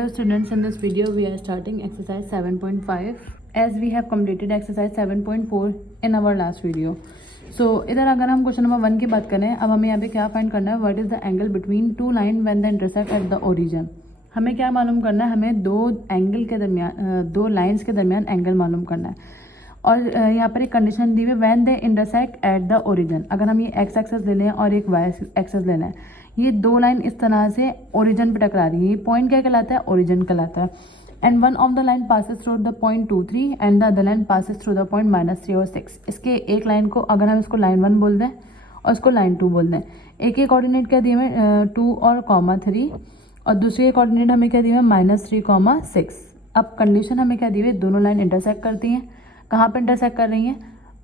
Hello students, in this video we are starting exercise 7.5 as we have completed exercise 7.4 in our last video. So इधर अगर हम question number 1 की बात करें, अब हमें यहाँ पे क्या फाइंड करना है, what is the angle between two line when the intersect at the origin. हमें क्या मालूम करना है, हमें दो एंगल के दरमियान, दो लाइंस के दरमियान एंगल मालूम करना है. और यहाँ पर एक कंडीशन दी हुई, when they intersect at the origin. अगर हम ये एक्स एक्सेस ले लें और एक वाई एक्सेस ले लें, ये दो लाइन इस तरह से ओरिजिन पे टकरा रही है. ये पॉइंट क्या कहलाता है, ओरिजिन कहलाता है. And one of the line passes through the point 2, 3 and the other line passes through the point -3 और 6. इसके एक लाइन को अगर हम इसको लाइन 1 बोल दें और इसको लाइन 2 बोल दें, एक एक कोऑर्डिनेट क्या दिए हुए 2 और 3 और दूसरे कोऑर्डिनेट हमें क्या दिए हुए -3, 6. अब कंडीशन हमें क्या दी हुई, दोनों लाइन इंटरसेक्ट करती हैं. कहाँ पे इंटरसेक्ट कर रही हैं,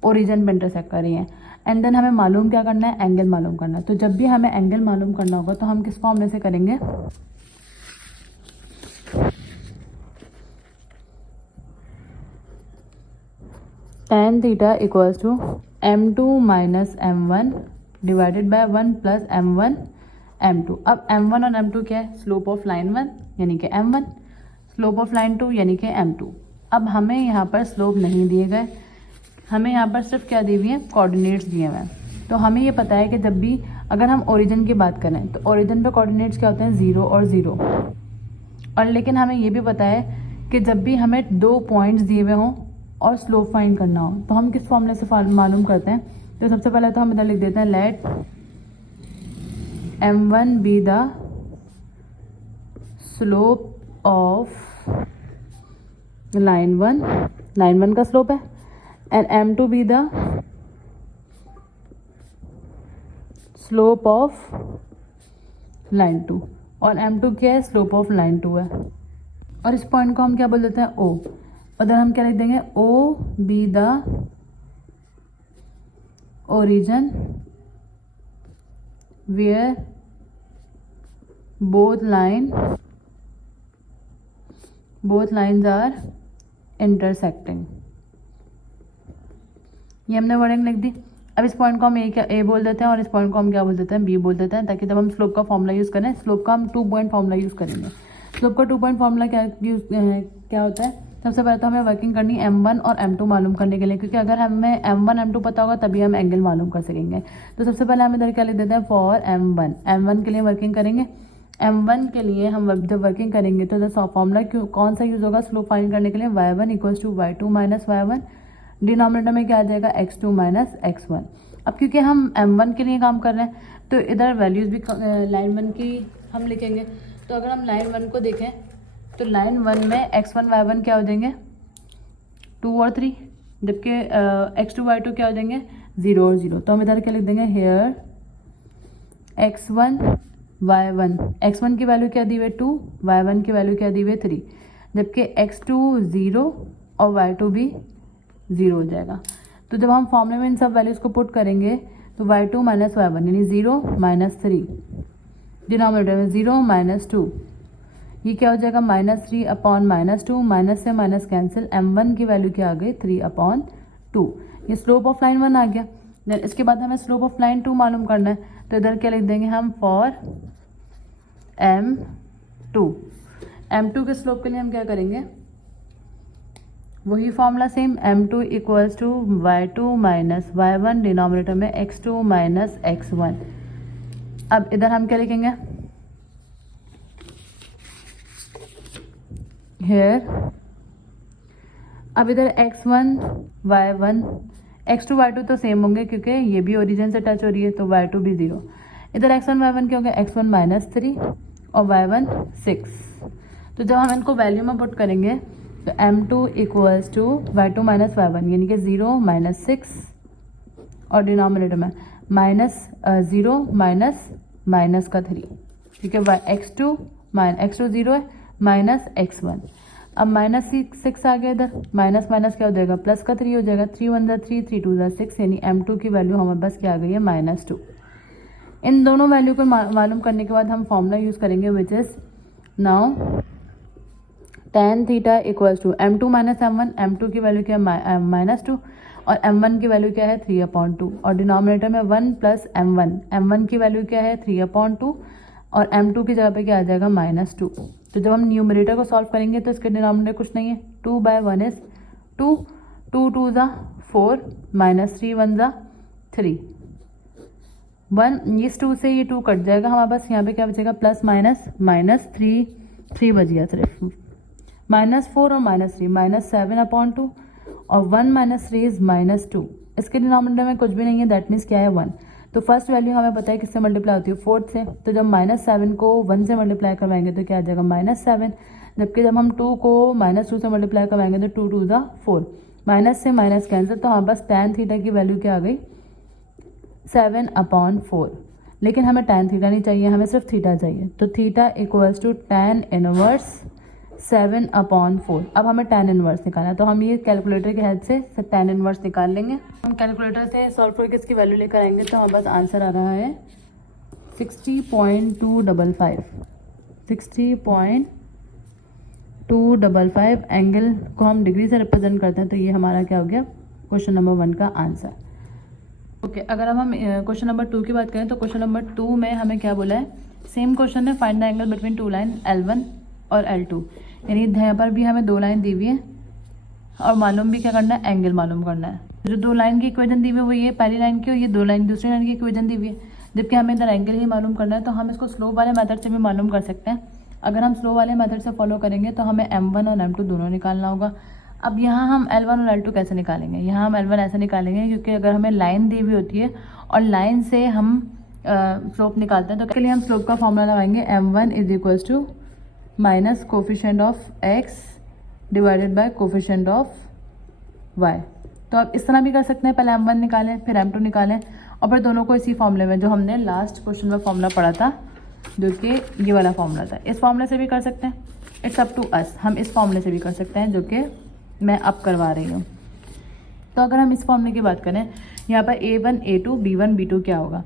ओरिजिन पे इंटरसेक्ट कर रही हैं. एंड देन हमें मालूम क्या करना है, एंगल मालूम करना है. तो जब भी हमें एंगल मालूम करना होगा तो हम किस फॉर्मूले से करेंगे, tan theta equals to m2 minus m1 divided by 1 plus m1 m2. अब m1 और m2 क्या है, स्लोप ऑफ लाइन 1 यानी कि m1, स्लोप ऑफ लाइन 2 यानी कि m2. अब हमें यहाँ पर स्लोप नहीं दिए गए, हमें यहाँ पर सिर्फ क्या दी हुई है, कोऑर्डिनेट्स दिए हुए हैं. तो हमें ये पता है कि जब भी अगर हम ओरिजिन की बात करें तो ओरिजिन पे कोऑर्डिनेट्स क्या होते हैं, 0 और 0. और लेकिन हमें ये भी पता है कि जब भी हमें दो पॉइंट्स दिए हुए हों और स्लोप फाइंड करना हो तो हम किस फॉर्मूले से मालूम करते हैं. तो सबसे पहले तो हम इधर लिख देते हैं, let m1 be the slope of line 1 का स्लोप है, and m2 be the slope of line 2. और m2 क्या है, स्लोप ऑफ लाइन 2 है. और इस पॉइंट को हम क्या बोल देते हैं, o. उधर हम क्या लिख देंगे, o be the origin where both lines are intersecting. ये हमने वर्डिंग लिख दी. अब इस पॉइंट को हम ए बोल देते हैं और इस पॉइंट को हम क्या बोल देते हैं, बी बोल देते हैं, ताकि जब हम स्लोप का फॉर्मूला यूज़ करें, स्लोप का हम 2 पॉइंट फॉर्मूला यूज़ करेंगे. स्लोप का 2 पॉइंट फॉर्मूला क्या होता है, सबसे पहले तो हमें वर्किंग करनी m1 और m2 मालूम करने के लिए, क्योंकि अगर हमें m1 m2 पता होगा तभी हम एंगल मालूम कर सकेंगे. तो सबसे पहले हम इधर क्या लिख देते हैं, फॉर m1 के लिए वर्किंग करेंगे. m1 के लिए हम जब वर्किंग करेंगे तो फॉर्मूला कौन सा यूज़ होगा स्लोप फाइंड करने के लिए, y1 equals to y2 minus y1. Denominator में क्या आ जाएगा, x2 माइनस x1. अब क्योंकि हम m1 के लिए काम कर रहे हैं तो इधर वैल्यूज़ भी लाइन 1 की हम लिखेंगे. तो अगर हम लाइन 1 को देखें तो लाइन 1 में x1 y1 क्या हो जाएंगे, 2 और 3, जबकि x2 y2 क्या हो जाएंगे, 0 और 0. तो हम इधर क्या लिख देंगे, हेयर x1 y1, x1 की वैल्यू क्या दी हुई है 2, y1 की वैल्यू क्या दी हुई है 3, जबकि x2 0 और y2 भी 0 हो जाएगा. तो जब हम फॉर्मूले में इन सब वैल्यूज़ को पुट करेंगे तो y2 माइनस y1 यानी 0 माइनस 3, डिनोमिनेटर में 0 माइनस 2, ये क्या हो जाएगा, -3 अपॉन -2, माइनस से माइनस कैंसिल, m1 की वैल्यू क्या आ गई, 3/2. ये स्लोप ऑफ लाइन 1 आ गया. देन इसके बाद हमें स्लोप ऑफ लाइन 2 मालूम करना है. तो इधर क्या लिख देंगे हम, फॉर m2 के स्लोप के लिए हम क्या करेंगे, वही formula same, m2 equals to y2 minus y1, denominator में x2 माइनस x1. अब इधर हम क्या लिखेंगे, हेयर, अब इधर x1 y1, x2 y2 तो सेम होंगे क्योंकि ये भी ओरिजिन से टच हो रही है, तो y2 भी 0. इधर x1 y1 क्या हो गया, x1 माइनस 3 और y1 6. तो जब हम इनको वैल्यू में पुट करेंगे तो m2 equals to y2 minus y1 यानी कि 0 माइनस 6 और डिनोमिनेटर में -0 माइनस का 3, ठीक है. x2 0 है माइनस x1. अब -6 आ गया, इधर माइनस क्या हो जाएगा, प्लस का 3 हो जाएगा. 3 1 3, 3 2 6, यानी m2 की वैल्यू हमारे पास क्या आ गई है, -2. इन दोनों वैल्यू को मालूम करने के बाद हम फॉर्मूला यूज़ करेंगे, which is now tan theta equals to m2 minus m1. m2 की वैल्यू क्या है, -2, और m1 की वैल्यू क्या है, 3/2. और डिनोमिनेटर में 1 प्लस m1 की वैल्यू क्या है, 3/2, और m2 की जगह पे क्या आ जाएगा, -2. तो जब हम न्यूमरेटर को सॉल्व करेंगे तो इसके डिनोमिनेटर कुछ नहीं है, 2/1 इज 2, 2 2 ज़ा 4 -3 1 ज़ा 3 1, इस 2 से ये 2 कट जाएगा, हमारे पास यहाँ पे क्या बचेगा प्लस माइनस 3 बच गया सिर्फ, -4 और -3 -7/2 और 1 - 3 इज -2। इसके डिनोमिनेटर में कुछ भी नहीं है, दैट मीन्स क्या है 1। तो फर्स्ट वैल्यू हमें पता है किससे मल्टीप्लाई होती है 4 से, तो जब -7 को 1 से मल्टीप्लाई करवाएंगे तो क्या आ जाएगा -7, जबकि जब हम 2 को -2 से मल्टीप्लाई करवाएंगे तो 2 2 ज़ा 4, माइनस से माइनस कैंसिल, तो हमारे पास tan थीटा की वैल्यू क्या आ गई 7/4। लेकिन हमें tan थीटा नहीं चाहिए, हमें सिर्फ थीटा चाहिए, तो theta equals to tan inverse 7/4। अब हमें tan इनवर्स निकालना है, तो हम ये कैलकुलेटर की हेल्प से tan इनवर्स निकाल लेंगे। हम कैलकुलेटर से सॉल्व करके इसकी वैल्यू लेकर आएंगे तो हमारे पास आंसर आ रहा है 60.255। 60.255 एंगल को हम डिग्री से रिप्रेजेंट करते हैं, तो ये हमारा क्या हो गया क्वेश्चन नंबर 1 का आंसर। ओके, अगर हम क्वेश्चन नंबर 2 की बात करें तो क्वेश्चन नंबर 2 में हमें क्या बोला है, सेम क्वेश्चन है, find the angle between 2 line L1 और L2, यानी यहाँ पर भी हमें 2 लाइन दी हुई है और मालूम भी क्या करना है, एंगल मालूम करना है। जो 2 लाइन की इक्वेशन दी हुई है वो ये पहली लाइन की और ये 2 लाइन दूसरी लाइन की इक्वेशन दी हुई है, जबकि हमें इधर एंगल ही मालूम करना है, तो हम इसको स्लोप वाले मेथड से भी मालूम कर सकते हैं। अगर हम स्लो वाले मेथड से फॉलो करेंगे तो हमें M1 और M2 दोनों निकालना होगा। अब यहाँ हम L1 और L2 कैसे निकालेंगे, यहाँ हम L1 ऐसे निकालेंगे क्योंकि अगर हमें लाइन दी हुई होती है और लाइन से हम स्लोप निकालते हैं, तो इसके लिए हम स्लोप का फॉर्मूला लगाएंगे M1 is equals to minus coefficient of x divided by coefficient of y। तो आप इस तरह भी कर सकते हैं, पहले M1 निकालें फिर M2 निकालें और फिर दोनों को इसी फॉर्मूले में जो हमने लास्ट क्वेश्चन में फॉर्मूला पढ़ा था, जो कि ये वाला फॉर्मूला था, इस फॉर्मूले से भी कर सकते हैं। इट्स अप टू अस, हम इस फॉर्मूले से भी कर सकते हैं जो कि मैं अब करवा रही हूँ। तो अगर हम इस फॉर्मूले की बात करें, यहाँ पर A1 A2 B1 B2 क्या होगा,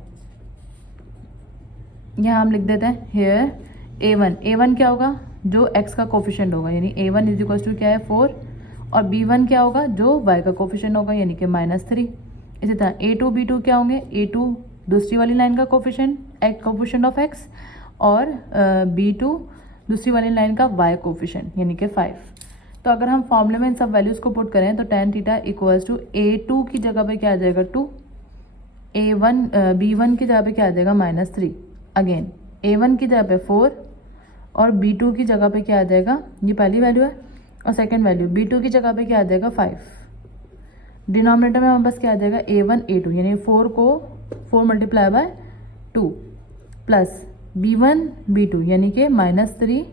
यहाँ हम लिख देते हैं हेयर A1 क्या होगा, जो x का कोफिशिएंट होगा, यानी A1 इज इक्वल टू क्या है 4, और B1 क्या होगा, जो y का कोफिशिएंट होगा, यानी कि -3। इसी तरह A2 B2 क्या होंगे, A2 दूसरी वाली लाइन का कोफिशिएंट ऑफ x और B2 दूसरी वाली लाइन का y कोफिशिएंट, यानी कि 5। तो अगर हम फॉर्मूले में इन सब वैल्यूज़ को पुट करें तो tan theta equals to A2 की जगह पे क्या आ जाएगा 2, B1 की जगह पे क्या आ जाएगा -3, अगेन A1 की जगह पे 4 और B2 की जगह पे क्या आ जाएगा, ये पहली वैल्यू है, और सेकंड वैल्यू B2 की जगह पे क्या आ जाएगा 5। डिनोमिनेटर में हमारे पास क्या आ जाएगा A1 A2, यानी 4 को 4 multiply by 2 plus B1 B2 यानी कि -3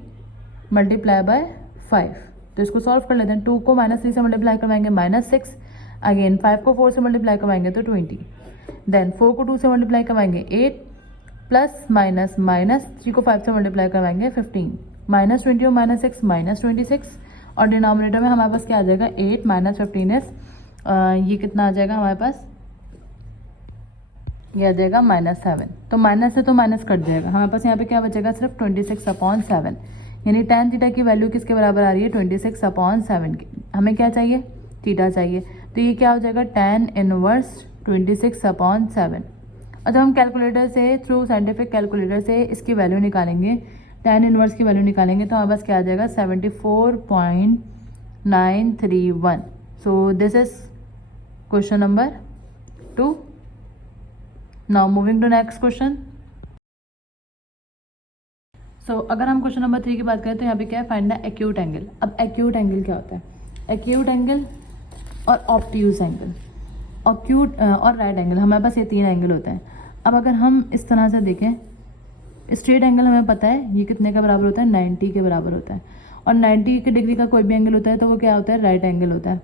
मल्टीप्लाई बाय 5। तो इसको सॉल्व कर लेते हैं, 2 को -3 से मल्टीप्लाई करवाएंगे -6, अगेन 5 को 4 से मल्टीप्लाई करवाएंगे तो 20, देन 4 को 2 से मल्टीप्लाई करवाएंगे 8 प्लस -3 को 5 से मल्टीप्लाई करवाएंगे 15, -20 और -6 -26, और डिनोमिनेटर में हमारे पास क्या आ जाएगा 8 -15 इज ये कितना आ जाएगा हमारे पास, ये आ जाएगा -7। तो माइनस से तो माइनस कट जाएगा, हमारे पास यहाँ पे क्या बचेगा सिर्फ 26/7, यानी tan थीटा की वैल्यू किसके बराबर आ रही है 26/7 की। हमें क्या चाहिए, थीटा चाहिए, तो ये क्या हो जाएगा tan इनवर्स 26/7। और जब हम कैलकुलेटर से थ्रू साइंटिफिक कैलकुलेटर से इसकी वैल्यू निकालेंगे, tan इनवर्स की वैल्यू निकालेंगे, तो हमारे पास क्या आ जाएगा 74.931। So this is question number 2। Now moving to next question. So अगर हम क्वेश्चन नंबर 3 की बात करें तो यहाँ पे क्या है, फाइंड द एक्यूट एंगल। अब एक्यूट एंगल क्या होता है, एक्यूट एंगल और ऑब्ट्यूज एंगल, एक्यूट और राइट एंगल, हमारे पास ये 3 एंगल होते हैं। अब अगर हम इस तरह से देखें, स्ट्रेट एंगल हमें पता है ये कितने का बराबर होता है, 90 के बराबर होता है, और 90 की डिग्री का कोई भी एंगल होता है तो वो क्या होता है, राइट एंगल होता है।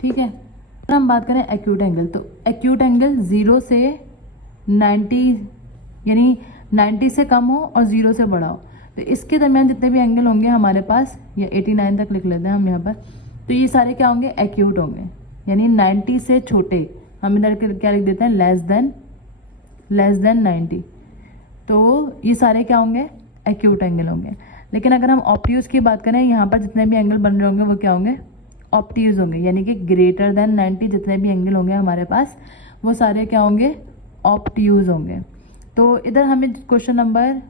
ठीक है, अगर हम बात करें एक्यूट एंगल, तो एक्यूट एंगल 0 से 90, यानी 90 से कम हो और 0 से बड़ा हो, तो इसके दरमियान जितने भी एंगल होंगे हमारे पास, या 89 तक लिख लेते हैं हम यहाँ पर, तो ये सारे क्या होंगे, एक्यूट होंगे, यानी 90 से छोटे। हम इधर क्या लिख देते हैं, लेस देन 90, तो ये सारे क्या होंगे, एक्यूट एंगल होंगे। लेकिन अगर हम ऑब्ट्यूज की बात करें, यहाँ पर जितने भी एंगल बन रहे होंगे वो क्या होंगे, ऑब्ट्यूज होंगे, यानी कि ग्रेटर देन 90 जितने भी एंगल होंगे हमारे पास वो सारे क्या होंगे, ऑब्ट्यूज होंगे। तो इधर हमें क्वेश्चन नंबर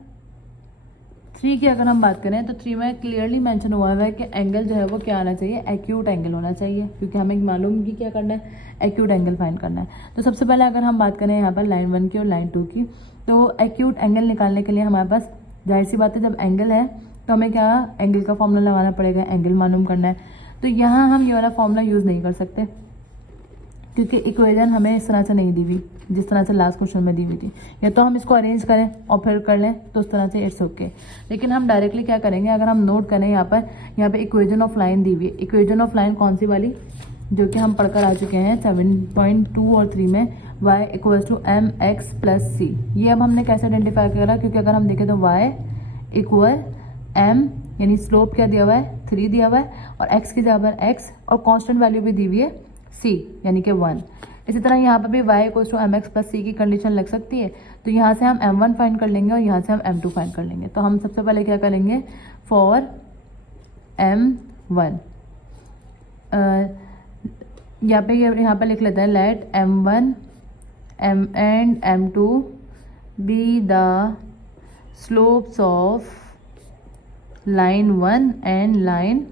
3 की अगर हम बात करें तो 3 में क्लियरली मेंशन हुआ है कि एंगल जो है वो क्या आना चाहिए, एक्यूट एंगल होना चाहिए, क्योंकि हमें मालूम कि क्या करना है, एक्यूट एंगल फाइंड करना है। तो सबसे पहले अगर हम बात करें यहाँ पर लाइन 1 की और लाइन 2 की, तो एक्यूट एंगल निकालने के लिए हमारे पास जाहिर सी बात है जब एंगल है तो हमें क्या एंगल का फॉर्मूला लगाना पड़ेगा, एंगल मालूम करना है। तो यहाँ हम ये वाला फॉर्मूला यूज़ नहीं कर सकते क्योंकि इक्वेशन हमें इस तरह से नहीं दी हुई जिस तरह से लास्ट क्वेश्चन में दी हुई थी। या तो हम इसको अरेंज करें और फिर कर लें तो उस तरह से इट्स ओके, लेकिन हम डायरेक्टली क्या करेंगे, अगर हम नोट करें यहाँ पे इक्वेशन ऑफ लाइन दी हुई है। इक्वेशन ऑफ लाइन कौन सी वाली, जो कि हम पढ़कर आ चुके हैं 7.2 और 3 में, y = mx + c। ये अब हमने कैसे आइडेंटिफाई करा, क्योंकि अगर हम देखें तो y = m यानी स्लोप क्या दिया हुआ है 3 दिया हुआ है, और x की जगह पर x और कांस्टेंट वैल्यू भी दी हुई है c यानी कि 1। इसी तरह यहाँ पर भी y = mx + c की कंडीशन लग सकती है। तो यहाँ से हम m1 फाइंड कर लेंगे और यहाँ से हम m2 फाइंड कर लेंगे। तो हम सबसे पहले क्या करेंगे, फॉर m1 यहाँ पे लिख लेते हैं, let m1 and m2 be the slopes of line 1 and line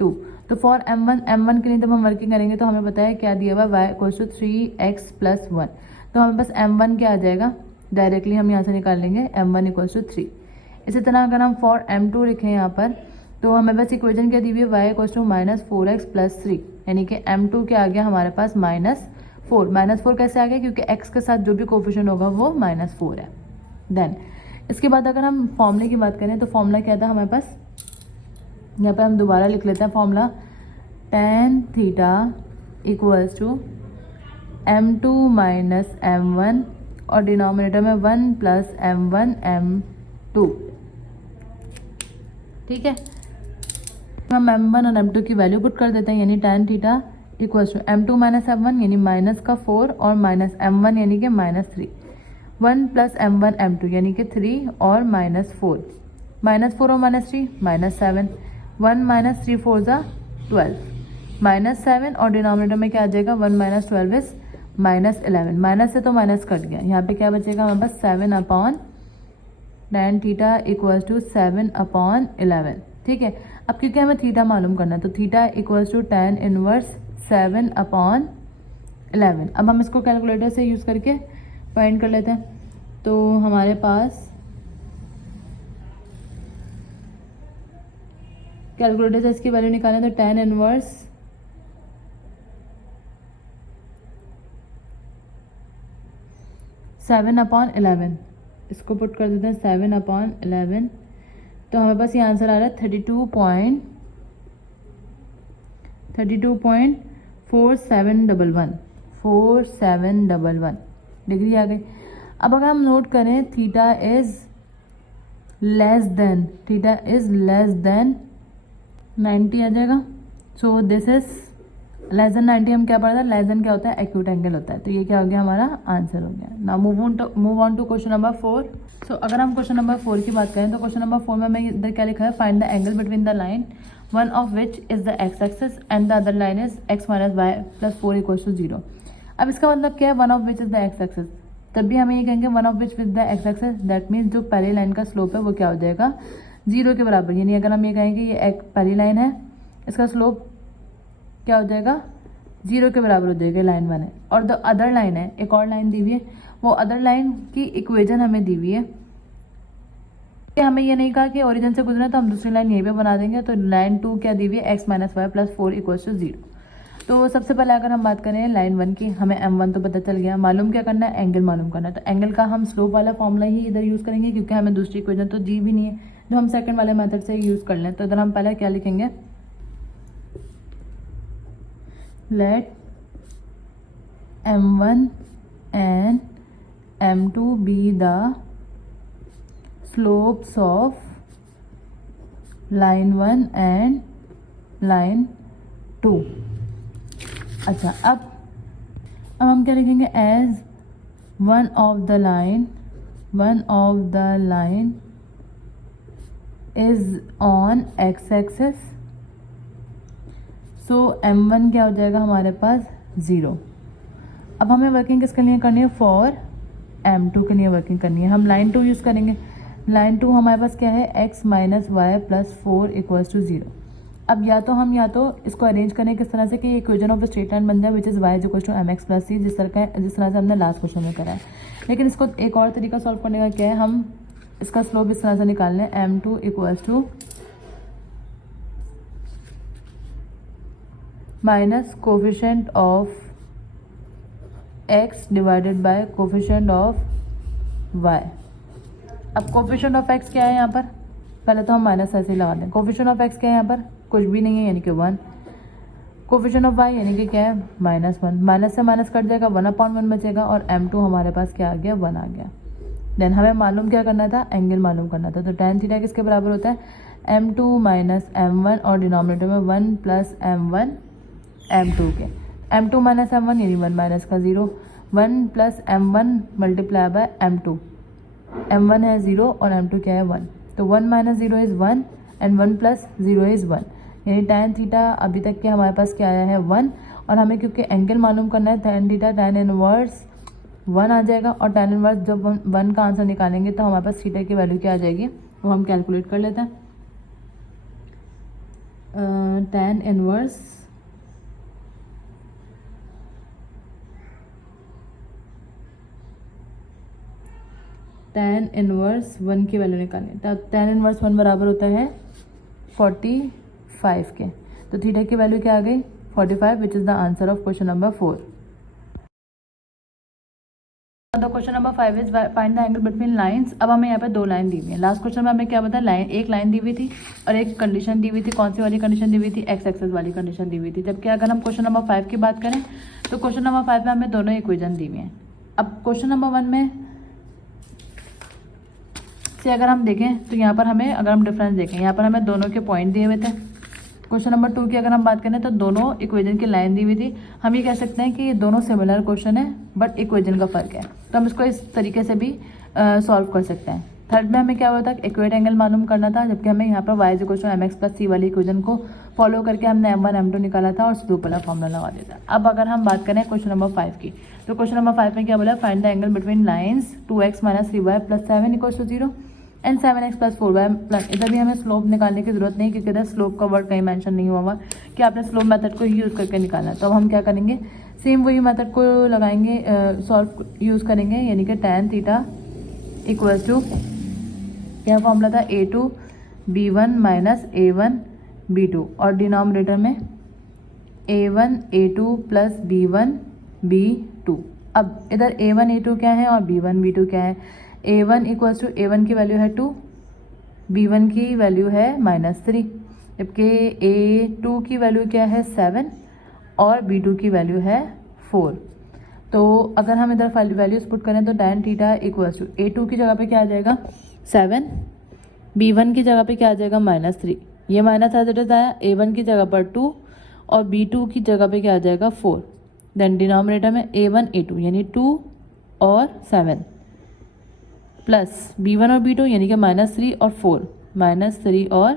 2। तो फॉर m1 के लिए जब हम वर्किंग करेंगे तो हमें पता है क्या दिया हुआ है, y = 3x + 1। तो हमें बस m1 क्या आ जाएगा, डायरेक्टली हम यहाँ से निकाल लेंगे m1 = 3। इसी तरह अगर हम फॉर m2 लिखें यहाँ पर, तो हमें बस इक्वेशन क्या दी हुई है, y = -4x + 3, यानी कि m2 क्या आ गया हमारे पास -4। -4 कैसे आ गया, क्योंकि x के साथ जो भी कोफिशिएंट होगा वो -4 है। देन इसके बाद अगर हम फॉर्मूले की बात करें तो फॉर्मूला क्या था हमारे पास, यहाँ पे हम दोबारा लिख लेते हैं फॉर्मूला, tan θ = m2 - m1 और डिनोमिनेटर में 1 + m1 m2। ठीक है, हम m1 और m2 की वैल्यू पुट कर देते हैं, यानी tan θ = m2 - m1 यानी -4 और -m1 यानी कि -3, 1 + m1 m2 यानी कि 3 और -4, -4 और -3 -7, 1 - 3 4 = 12, -7 और डिनोमिनेटर में क्या आ जाएगा, 1 - 12 इज -11। माइनस से तो माइनस कट गया, यहाँ पे क्या बचेगा हमारे पास 7/tan θ = 7/11। ठीक है, अब क्योंकि हमें थीटा मालूम करना है तो थीटा = tan 1 7/11। अब हम इसको कैलकुलेटर से यूज़ करके फाइंड कर लेते हैं। तो हमारे पास कैलकुलेटर से इसकी वैल्यू निकालें तो tan 1 7/11, इसको पुट कर देते हैं 7/11। तो हमारे पास ये आंसर आ रहा है 4711 डिग्री आ गई। अब अगर हम नोट करें थीटा इज लेस देन 90 आ जाएगा। सो दिस इज लेस देन 90। हम क्या पढ़ा था, लेस देन क्या होता है, एक्यूट एंगल होता है। तो ये क्या हो गया, हमारा आंसर हो गया। Now move on to question number 4। So अगर हम क्वेश्चन नंबर 4 की बात करें तो क्वेश्चन नंबर 4 में हमें इधर क्या लिखा है, find the angle between the line one of which is the x axis and the other line is x - y + 4 = 0। अब इसका मतलब क्या है, one of which is the x axis, तब भी हमें ये कहेंगे one of which with the x axis, that means जो पहली लाइन का स्लोप है वो क्या हो जाएगा, 0 के बराबर। यानी अगर हम ये कहेंगे ये एक पहली लाइन है, इसका स्लोप क्या हो जाएगा, 0 के बराबर हो जाएगा, लाइन 1 है। और द अदर लाइन है, एक और लाइन दी हुई है, वो अदर लाइन की इक्वेशन हमें दी हुई है। हमें ये नहीं कहा कि ओरिजिन से गुजरना, तो हम दूसरी लाइन यहीं पे बना देंगे। तो लाइन 2 क्या दी हुई है, x - y + 4 = 0। तो सबसे पहले अगर हम बात करें लाइन 1 की, हमें m1 तो पता चल गया, मालूम क्या करना है, एंगल मालूम करना है। तो एंगल का हम स्लोप वाला फॉर्मूला ही इधर यूज़ करेंगे, क्योंकि हमें दूसरी इक्वेशन तो जी भी नहीं है जो हम सेकंड वाले मेथड से यूज़ कर लें। तो इधर हम पहले क्या लिखेंगे, late m1 and m2 be the slopes of line 1 and line 2। अच्छा, अब हम क्या लिखेंगे, as one of the line is on x axis, so m1 क्या हो जाएगा हमारे पास 0। अब हमें वर्किंग किसके लिए करनी है, फॉर m2 के लिए वर्किंग करनी है। हम लाइन 2 यूज़ करेंगे। लाइन 2 हमारे पास क्या है, x minus y plus 4 equals to 0। अब या तो इसको अरेंज करें किस तरह से कि equation of the straight line बन जाए which is y is equal to m x plus c, जिस तरह से हमने लास्ट क्वेश्चन में करा है। लेकिन इसको एक और तरीका सॉल्व करने का क्या है, हम इसका स्लोप इस तरह से निकाल लें, m2 equals to minus coefficient of x divided by coefficient of y। अब कोफिशिएंट ऑफ x क्या है यहाँ पर, पहले तो हम माइनस ऐसे ही लगा दें। कोफिशिएंट ऑफ x क्या है यहाँ पर, कुछ भी नहीं है यानी कि 1। कोफिशिएंट ऑफ y यानी कि क्या है, -1। माइनस से माइनस कट जाएगा, 1/1 बचेगा और m2 हमारे पास क्या आ गया, 1 आ गया। देन हमें मालूम क्या करना था, एंगल मालूम करना था। तो tan थीटा किसके बराबर होता है, m2 माइनस m1 और डिनोमिनेटर में 1 प्लस m1 m2 के। m2 माइनस m1 यानी 1 माइनस का 0, 1 plus m1 multiply by m2। m1 है 0 और m2 क्या है 1, तो 1 minus 0 is 1 and 1 plus 0 is 1, यानी tan थीटा अभी तक के हमारे पास क्या आया है 1। और हमें क्योंकि एंगल मालूम करना है, tan थीटा tan इनवर्स 1 आ जाएगा। और tan इनवर्स जब हम 1 का आंसर निकालेंगे तो हमारे पास थीटा की वैल्यू क्या आ जाएगी, वो हम कैलकुलेट कर लेते हैं। tan इनवर्स tan इनवर्स 1 की वैल्यू निकालें, तब tan इनवर्स 1 बराबर होता है 45 के। तो थीटा की वैल्यू क्या आ गई, 45, which is the answer of question number 4। The question number 5 is find the angle between lines. अब हमें यहाँ पे 2 लाइन दी हुई है। लास्ट क्वेश्चन में हमें क्या बताया, एक लाइन दी हुई थी और एक कंडीशन दी हुई थी। कौन सी वाली कंडीशन दी हुई थी, एक्स एक्सेस वाली कंडीशन दी हुई थी। जबकि अगर हम क्वेश्चन नंबर 5 की बात करें तो क्वेश्चन नंबर 5 में हमें दोनों इक्वेशन दी हुई हैं। अब क्वेश्चन नंबर 1 में से अगर हम देखें तो यहाँ पर हमें, अगर हम डिफरेंस देखें, यहाँ पर हमें दोनों के पॉइंट दिए हुए थे। क्वेश्चन नंबर 2 की अगर हम बात करें तो दोनों इक्वेशन की लाइन दी हुई थी। हम ये कह सकते हैं कि ये दोनों सिमिलर क्वेश्चन है बट इक्वेशन का फ़र्क है, तो हम इसको इस तरीके से भी सॉल्व कर सकते हैं। थर्ड में हमें क्या हुआ था, इक्वेट एंगल मालूम करना था, जबकि हमें यहाँ पर y is equal to m x plus c वाली इक्वेशन को फॉलो करके हमने m1 m2 निकाला था और स्लोप वाला फॉर्मूला लगा दिया था। अब अगर हम बात करें क्वेश्चन नंबर 5 की, तो क्वेश्चन नंबर 5 में क्या बोला, find the angle between lines 2x minus 3y plus 7 equal to 0 and 7x plus 4y plus. इधर भी हमें स्लोप निकालने की जरूरत नहीं, क्योंकि इधर स्लोप का वर्ड कहीं मेंशन नहीं हुआ हुआ कि आपने स्लोप मेथड को यूज़ करके निकालना है। तो अब हम क्या करेंगे, सेम वही मेथड को लगाएंगे, सॉल्व यूज़ करेंगे, यानी कि tan थीटा इक्वल्स टू, क्या फॉर्मूला था, a2 b1 minus a1 b2 और डिनोमिनेटर में a1 a2 plus b1 b2। अब इधर a1 a2 क्या है और b1 b2 क्या है। a1 इक्वल्स टू, a1 की वैल्यू है 2, b1 की वैल्यू है -3, जबकि a2 की वैल्यू क्या है 7 और b2 की वैल्यू है 4। तो अगर हम इधर वैल्यूज पुट करें तो tan theta equals to, a2 की जगह पे क्या आ जाएगा 7, b1 की जगह पे क्या आ जाएगा -3, ये माइनस एज इट इज आया, a1 की जगह पर 2 और b2 की जगह पे क्या आ जाएगा 4। देन डिनोमिनेटर में a1 a2 यानी 2 और 7 प्लस b1 और b2 यानी कि -3 और 4, -3 और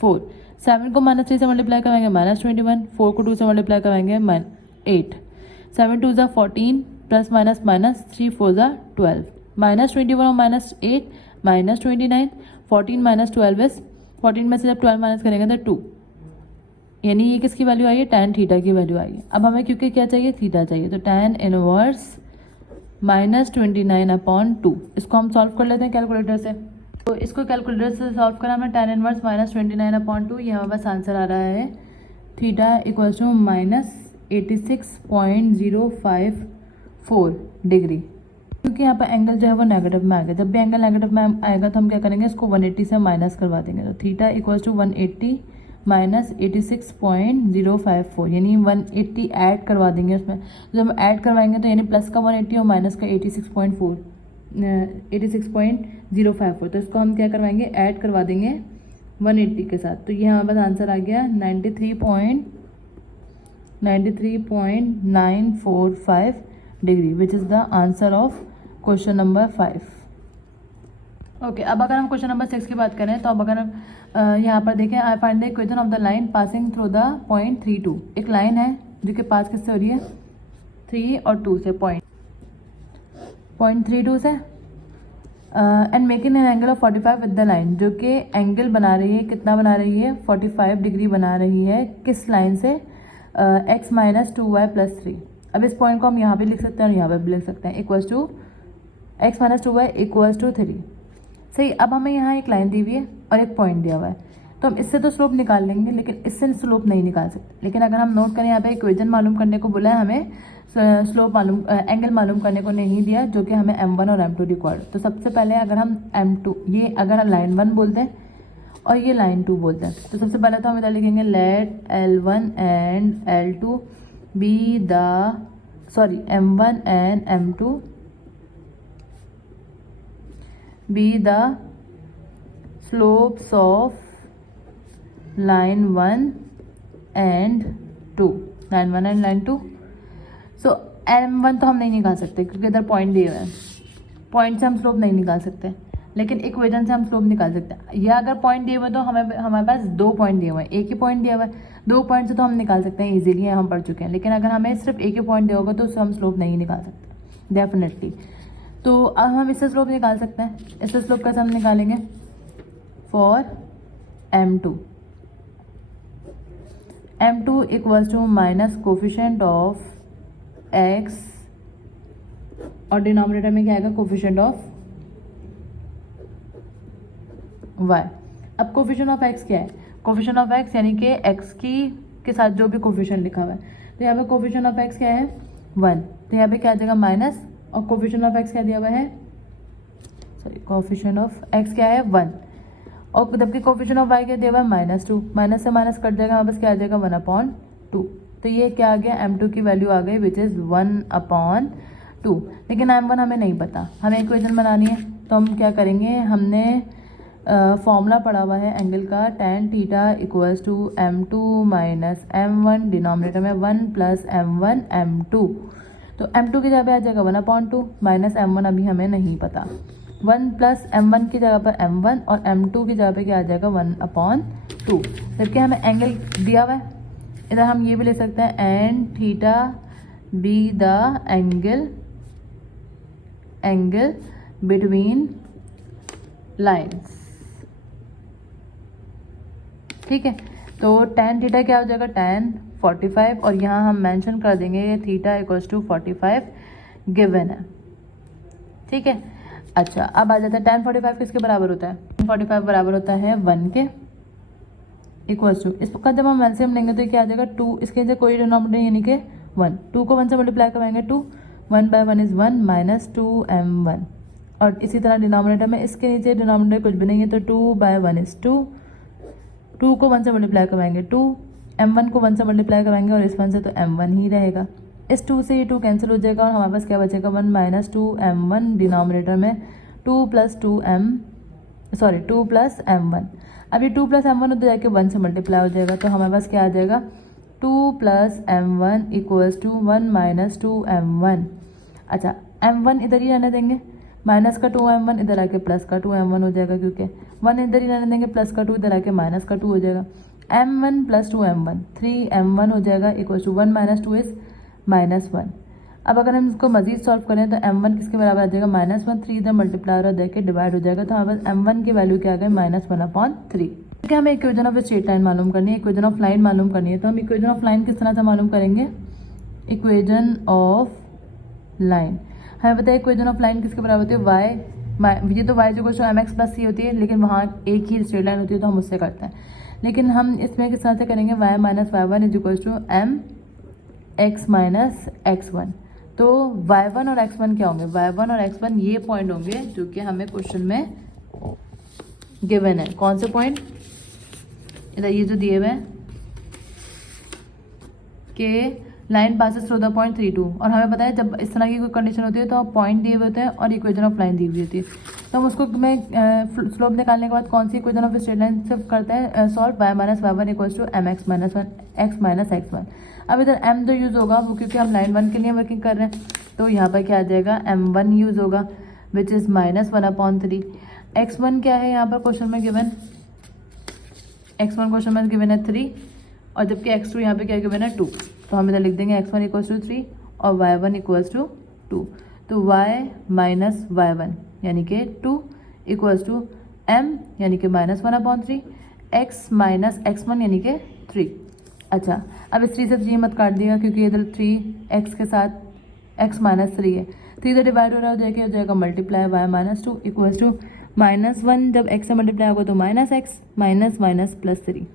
4। 7 को -3 से मल्टीप्लाई कराएंगे -21, 4 को 2 से मल्टीप्लाई कराएंगे 8, 7 2 ज़ा 14 प्लस माइनस माइनस 3 4 ज़ा 12, -21 और -8 -29, 14 माइनस 12 इज 14 में से जब 12 माइनस करेंगे तो 2, यानी ये किसकी वैल्यू आई है, tan थीटा की वैल्यू आई है। अब हमें क्योंकि क्या चाहिए, थीटा चाहिए, तो tan इनवर्स -29/2, इसको हम सॉल्व कर लेते हैं कैलकुलेटर से। तो इसको कैलकुलेटर से सॉल्व करा हमें, tan इनवर्स -29/2, ये हमारे पास आंसर आ रहा है थीटा इक्वल्स टू -86.054 डिग्री। क्योंकि यहाँ पर एंगल जो है वो नेगेटिव में आ गया, जब भी एंगल नेगेटिव में आएगा तो हम क्या करेंगे, इसको 180 से माइनस करवा देंगे। तो थीटा इक्वल्स टू 180 माइनस 86.054, यानी 180 ऐड करवा देंगे उसमें। जब हम ऐड करवाएंगे तो यानी प्लस का 180 और माइनस का 86.054, तो इसको हम क्या करवाएंगे, ऐड करवा देंगे 180 के साथ। तो ये हमारे पास आंसर आ गया 93.945 degree, which is the answer of question number 5। Okay, अब अगर हम क्वेश्चन नंबर 6 की बात करें तो अब अगर यहाँ पर देखें, I find the equation of the line passing through the point 3 2। एक लाइन है जो कि पास किससे हो रही है, 3 और 2 से, पॉइंट 3 2 से। And making an angle of 45 with the line, जो कि एंगल बना रही है, कितना बना रही है, 45 डिग्री बना रही है, किस लाइन से, x माइनस 2y प्लस 3। अब इस पॉइंट को हम यहाँ पे लिख सकते हैं और यहाँ पे भी लिख सकते हैं, equals to x minus 2y equals to 3। सही, अब हमें यहाँ एक लाइन दी हुई है और एक पॉइंट दिया हुआ है, तो हम इससे तो स्लोप निकाल लेंगे, लेकिन इससे स्लोप नहीं निकाल सकते। लेकिन अगर हम नोट करें, यहाँ पे इक्वेशन मालूम करने को बोला है, हमें स्लोप मालूम, एंगल मालूम करने को नहीं दिया, जो कि हमें m1 और m2 रिक्वायर्ड। तो सबसे पहले अगर हम m2, ये अगर हम लाइन 1 बोलते हैं और ये लाइन 2 बोलते हैं, तो सबसे पहले तो हम इधर लिखेंगे let L1 and L2 be the, sorry m1 and m2 be the slopes of line 1 and 2, line 1 and line 2। So m1 तो हम नहीं निकाल सकते क्योंकि इधर पॉइंट दिए हुए हैं, पॉइंट से हम स्लोप नहीं निकाल सकते, लेकिन इक्वेशन से हम स्लोप निकाल सकते हैं। या अगर पॉइंट दिए हुए तो हमारे पास 2 पॉइंट दिए हुए हैं, एक ही पॉइंट दिया हुआ है, 2 पॉइंट से तो हम निकाल सकते हैं इजीली, हम पढ़ चुके हैं। लेकिन अगर हमें सिर्फ एक ही पॉइंट दिया होगा तो उससे हम स्लोप नहीं निकाल सकते डेफिनेटली। तो अब हम इससे स्लोप निकाल सकते हैं। इससे स्लोप कैसे हम निकालेंगे, for m2 equals to minus coefficient of x और डिनोमिनेटर में क्या आएगा, कोफिशिएंट ऑफ y। अब कोफिशिएंट ऑफ x क्या है, कोफिशिएंट ऑफ x यानी कि x की के साथ जो भी कोफिशिएंट लिखा हुआ है, तो यहाँ पे कोफिशिएंट ऑफ x क्या है, 1, तो यहाँ पे क्या आ जाएगा माइनस, और कोफिशिएंट ऑफ x क्या दिया हुआ है, सॉरी कोफिशिएंट ऑफ x क्या है 1, और जबकि कोफिशिएंट ऑफ y क्या दिया हुआ है -2, माइनस से माइनस कट जाएगा, हमारे पास क्या आ जाएगा 1/2। तो ये क्या आ गया, m2 की वैल्यू आ गई विच इज़ 1/2। लेकिन m1 हमें नहीं पता, हमें इक्वेशन बनानी है, तो हम क्या करेंगे, हमने फॉर्मूला पढ़ा हुआ है एंगल का, tan theta equals to m2 minus m1, denominator में 1 प्लस m1 m2। तो m2 की जगह पे आ जाएगा 1/2 माइनस m1 अभी हमें नहीं पता, 1 प्लस m1 की जगह पर m1 और m2 की जगह पे क्या आ जाएगा 1/2। जबकि हमें एंगल दिया हुआ है, इधर हम ये भी ले सकते हैं and theta be the angle between lines, ठीक है। तो tan थीटा क्या हो जाएगा, tan 45, और यहाँ हम मेंशन कर देंगे थीटा इक्वल्स टू 45 गिवन है, ठीक है। अच्छा, अब आ जाता है tan 45 किसके बराबर होता है, tan 45 बराबर होता है 1 के, इक्वल्स टू, इसका जब हम एलसीएम लेंगे तो क्या आ जाएगा 2, इसके नीचे कोई डिनोमिनेटर यानी कि 1, 2 को 1 से मल्टीप्लाई करवाएंगे 2, 1/1 इज़ 1 माइनस 2m1, और इसी तरह डिनोमिनेटर में इसके नीचे डिनोमिनेटर कुछ भी नहीं है, तो 2/1 इज़ 2, 2 को 1 से मल्टीप्लाई करवाएंगे 2, m1 को 1 से मल्टीप्लाई करवाएंगे और इस 1 से तो m1 ही रहेगा, इस 2 से ये 2 कैंसिल हो जाएगा और हमारे पास क्या बचेगा 1 माइनस 2m1, डिनोमिनेटर में 2 प्लस m1। अब ये 2 प्लस m1 उधर जाके 1 से मल्टीप्लाई हो जाएगा, तो हमारे पास क्या आ जाएगा 2 plus m1 equals to 1 minus 2m1। अच्छा, m1 इधर ही रहने देंगे, माइनस का 2m1 इधर आके प्लस का 2m1 हो जाएगा, क्योंकि 1 इधर ही रहने देंगे, प्लस का 2 इधर आके माइनस का 2 हो जाएगा, m1 प्लस 2m1 3m1 हो जाएगा, इक्वल्स टू 1 माइनस 2 इज -1। अब अगर हम इसको मजीद सॉल्व करें तो m1 किसके बराबर आ जाएगा -1, 3 इधर मल्टीप्लाई और देखिए डिवाइड हो जाएगा, तो हमारे पास m1 की वैल्यू क्या आ गई -1/3। क्योंकि हमें इक्वेशन ऑफ स्ट्रेट लाइन मालूम करनी है, इक्वेशन ऑफ लाइन मालूम करनी है, तो हम इक्वेशन ऑफ लाइन किस तरह से मालूम करेंगे, इक्वेशन ऑफ लाइन हमें पता है इक्वेशन ऑफ लाइन किसके बराबर होती है, ये तो y जो mx प्लस c होती है, लेकिन वहाँ एक ही स्ट्रेट लाइन होती है तो हम उससे करते हैं। लेकिन हम इसमें किस तरह से करेंगे, y minus y1 is equal to mx minus x1। तो y1 और x1 क्या होंगे, y1 और x1 ये पॉइंट होंगे जो कि हमें क्वेश्चन में गिवन है। कौन से पॉइंट, इधर ये जो दिए हुए हैं कि line passes through the point 3 2, और हमें पता है जब इस तरह की कोई कंडीशन होती है तो पॉइंट दिए हुए होते हैं और इक्वेशन ऑफ लाइन दी हुई होती है, तो हम उसको में स्लोप निकालने के बाद कौन सी इक्वेशन ऑफ स्ट्रेट लाइन से करते हैं solve, y minus y1 equals to mx minus 1 x minus x1। अब इधर m जो यूज़ होगा वो क्योंकि हम लाइन 1 के लिए वर्किंग कर रहे हैं, तो यहाँ पर क्या आ जाएगा m1 यूज़ होगा विच इज़ -1/3। x1 क्या है यहाँ पर क्वेश्चन में गिवन, x1 क्वेश्चन में गिवन है 3, और जबकि x2 यहाँ पे क्या गिवन है 2, तो हम इधर लिख देंगे x1 इक्वल्स टू 3 और y1 इक्वल्स टू 2। तो y माइनस y1 यानी कि 2 इक्वल्स टू m यानी कि -1/3 x माइनस x1 यानी कि 3। अच्छा, अब इस 3 से 3 मत काट दिया क्योंकि इधर 3x के साथ x माइनस 3 है, 3 से डिवाइड हो रहा है, हो जाएगा मल्टीप्लाई y-2 इक्वल्स टू -1 जब x से मल्टीप्लाई होगा तो -x माइनस माइनस प्लस 3।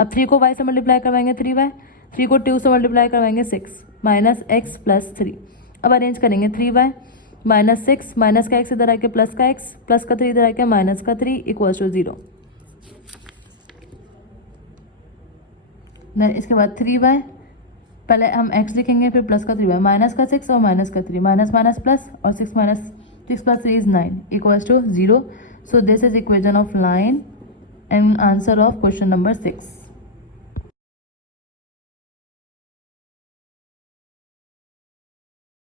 अब 3 को y से मल्टीप्लाई करवाएंगे 3y, 3 को 2 से मल्टीप्लाई करवाएंगे 6 माइनस x प्लस 3। अब अरेंज करेंगे 3y माइनस 6 माइनस का x इधर आके प्लस का x प्लस का 3 इधर आके माइनस का 3 इक्वल्स टू 0। इसके बाद 3y, पहले हम x लिखेंगे फिर प्लस का 3y, माइनस का 6 और माइनस का 3, माइनस माइनस प्लस और 6 plus 3 is 9 equals to 0। So this is equation of line and answer of question number 6।